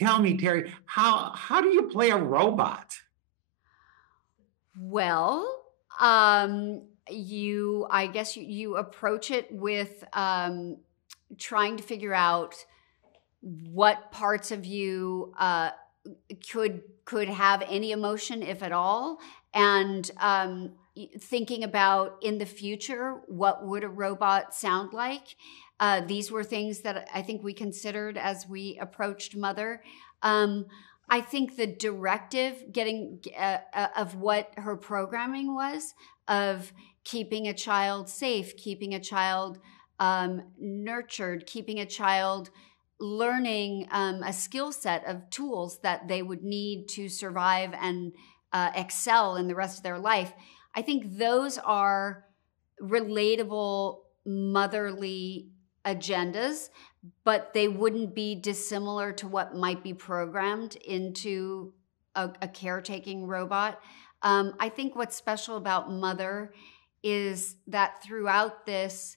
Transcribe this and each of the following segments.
Tell me, Terry, how do you play a robot? Well, I guess you approach it with trying to figure out what parts of you could have any emotion, if at all, and thinking about in the future what would a robot sound like. These were things that I think we considered as we approached Muthr. Um, I think the directive getting of what her programming was, of keeping a child safe, keeping a child nurtured, keeping a child learning a skill set of tools that they would need to survive and excel in the rest of their life. I think those are relatable motherly agendas, but they wouldn't be dissimilar to what might be programmed into a caretaking robot. I think what's special about Muthr is that throughout this,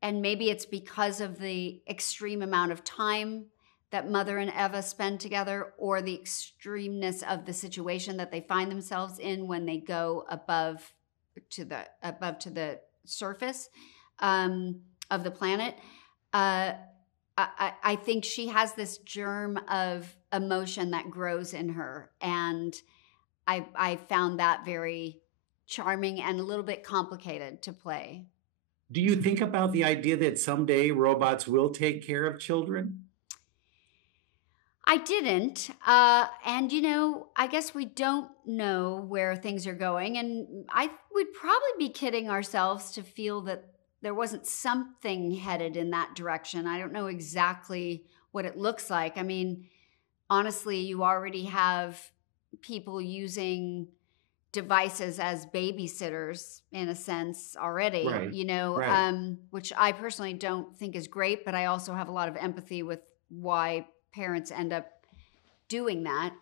and maybe it's because of the extreme amount of time that Muthr and Eva spend together, or the extremeness of the situation that they find themselves in when they go above to the surface of the planet. I think she has this germ of emotion that grows in her, and I found that very charming and a little bit complicated to play. Do you think about the idea that someday robots will take care of children? I didn't. And, I guess we don't know where things are going. And we'd probably be kidding ourselves to feel that there wasn't something headed in that direction. I don't know exactly what it looks like. I mean, honestly, you already have people using devices as babysitters in a sense already, Right, right. which I personally don't think is great, but I also have a lot of empathy with why parents end up doing that.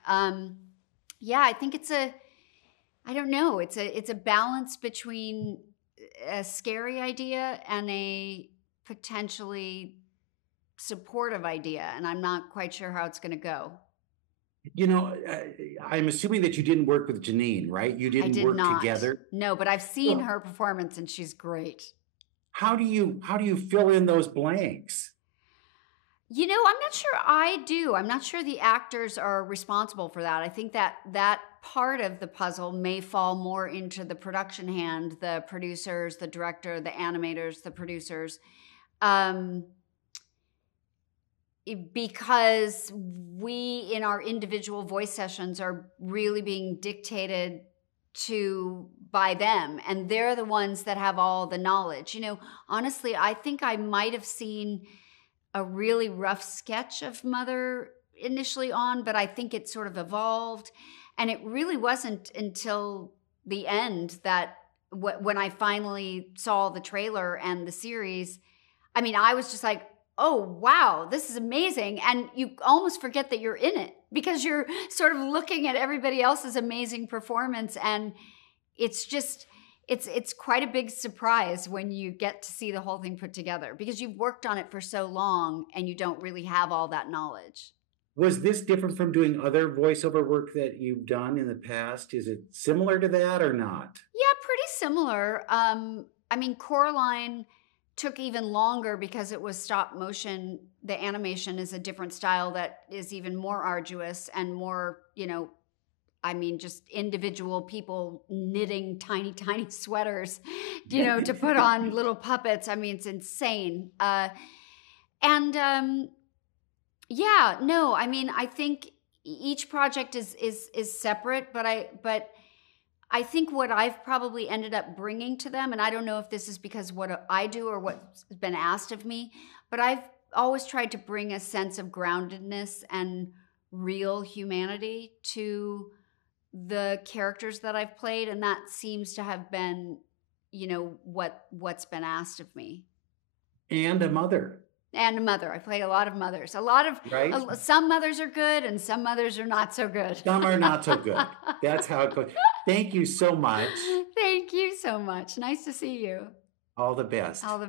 Yeah, I think I don't know, it's a balance between a scary idea and a potentially supportive idea, and I'm not quite sure how it's going to go. You know, I'm assuming that you didn't work with Janine, right? You I didn't did work not. together. No, but I've seen Well, her performance and she's great. how do you fill in those blanks? I'm not sure I do. I'm not sure the actors are responsible for that. I think that part of the puzzle may fall more into the production hand, the producers, the director, the animators, the producers. Um, because we, in our individual voice sessions, are really being dictated to by them, and they're the ones that have all the knowledge. Honestly, I think I might have seen a really rough sketch of Muthr initially on, but I think it sort of evolved. And it really wasn't until the end that when I finally saw the trailer and the series, I mean, I was just like, oh, wow, this is amazing. And you almost forget that you're in it because you're sort of looking at everybody else's amazing performance. And it's just, it's quite a big surprise when you get to see the whole thing put together because you've worked on it for so long and you don't really have all that knowledge. Was this different from doing other voiceover work that you've done in the past? Is it similar to that or not? Yeah, pretty similar. I mean, Coraline took even longer because it was stop motion. The animation is a different style that is even more arduous and more, I mean, just individual people knitting tiny, tiny sweaters, to put on little puppets. I mean, it's insane. And yeah, no, I mean, I think each project is separate, but I think what I've probably ended up bringing to them, and I don't know if this is because what I do or what's been asked of me, but I've always tried to bring a sense of groundedness and real humanity to the characters that I've played, and that seems to have been, what's been asked of me. And a mother, And a mother. I played a lot of mothers. A lot of right? some mothers are good, and some mothers are not so good. Some are not so good. That's how it goes. Thank you so much. Thank you so much. Nice to see you. All the best. All the